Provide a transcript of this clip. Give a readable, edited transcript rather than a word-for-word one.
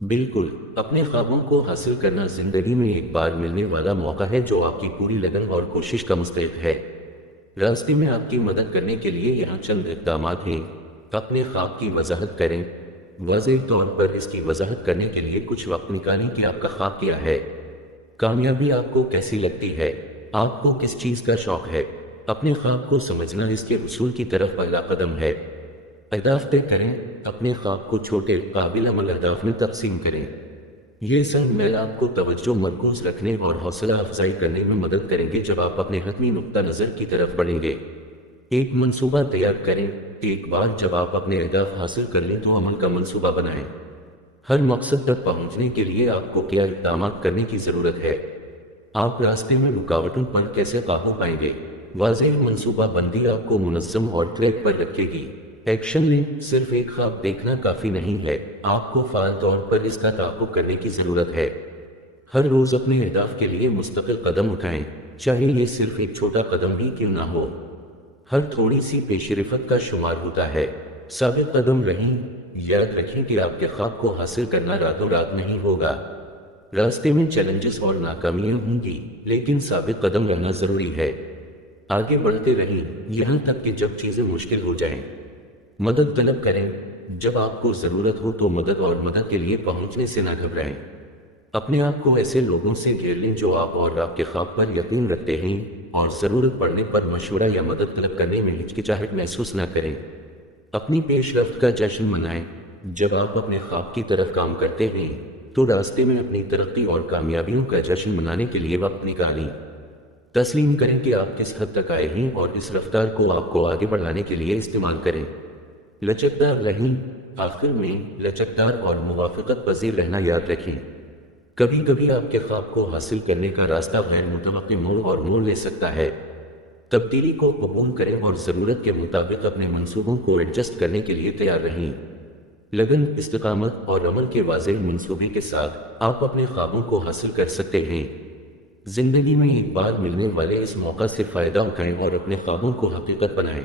बिल्कुल, अपने ख्वाबों को हासिल करना जिंदगी में एक बार मिलने वाला मौका है जो आपकी पूरी लगन और कोशिश का मुस्तहक है। रास्ते में आपकी मदद करने के लिए यहाँ चंद इक़दामात हैं। अपने ख्वाब की वजाहत करें। वाज़ेह तौर पर इसकी वजाहत करने के लिए कुछ वक्त निकालें कि आपका ख्वाब क्या है। कामयाबी आपको कैसी लगती है? आपको किस चीज़ का शौक है? अपने ख्वाब को समझना इसके उसूल की तरफ पहला कदम है। अहदाफ तय करें। अपने ख्वाब को छोटे काबिल अमल अहदाफ में तकसीम करें। ये सब मेल आपको तवज्जो मरकूज रखने और हौसला अफजाई करने में मदद करेंगे जब आप अपने हतमी नुक्ता नज़र की तरफ बढ़ेंगे। एक मंसूबा तैयार करें। एक बार जब आप अपने अहदाफ हासिल कर लें तो अमल का मंसूबा बनाएं। हर मकसद तक पहुंचने के लिए आपको क्या इक़दाम करने की ज़रूरत है? आप रास्ते में रुकावटों पर कैसे काबू पाएंगे? वाज़ेह मंसूबा बंदी आपको मुनज़्ज़म और ट्रैक पर रखेगी। एक्शन लें। सिर्फ एक ख्वाब देखना काफ़ी नहीं है, आपको फ़ाल तौर पर इसका ताक़ुब करने की ज़रूरत है। हर रोज़ अपने अहदाफ के लिए मुस्तकिल कदम उठाएं, चाहे ये सिर्फ एक छोटा कदम ही क्यों ना हो। हर थोड़ी सी पेशरफत का शुमार होता है। साबित कदम रहें। याद रखें कि आपके ख्वाब को हासिल करना रातों रात नहीं होगा। रास्ते में चैलेंजेस और नाकामियां होंगी, लेकिन साबित कदम रहना ज़रूरी है। आगे बढ़ते रहें, यहाँ तक कि जब चीज़ें मुश्किल हो जाएं। मदद तलब करें। जब आपको ज़रूरत हो तो मदद के लिए पहुंचने से न घबराएं। अपने आप को ऐसे लोगों से घेर लें जो आप और आपके ख्वाब पर यकीन रखते हैं और ज़रूरत पड़ने पर मशवरा या मदद तलब करने में हिचकिचाहट महसूस न करें। अपनी पेशरफ्त का जश्न मनाएं। जब आप अपने ख्वाब की तरफ काम करते हैं तो रास्ते में अपनी तरक्की और कामयाबियों का जश्न मनाने के लिए वक्त निकालें। तस्लीम करें कि आप किस हद तक आए हैं और इस रफ्तार को आपको आगे बढ़ाने के लिए इस्तेमाल करें। लचकदार रहें। आखिर में लचकदार और मुवाफ़क़त पज़ीर रहना याद रखें। कभी कभी आपके ख्वाब को हासिल करने का रास्ता गैर मुतवक्किल मोड़ ले सकता है। तब्दीली को कबूल करें और ज़रूरत के मुताबिक अपने मंसूबों को एडजस्ट करने के लिए तैयार रहें। लगन, इस्तिक़ामत और अमल के वाज़ेह मंसूबे के साथ आप अपने ख्वाबों को हासिल कर सकते हैं। ज़िंदगी में एक बार मिलने वाले इस मौका से फ़ायदा उठाएं और अपने ख्वाबों को हकीकत बनाएं।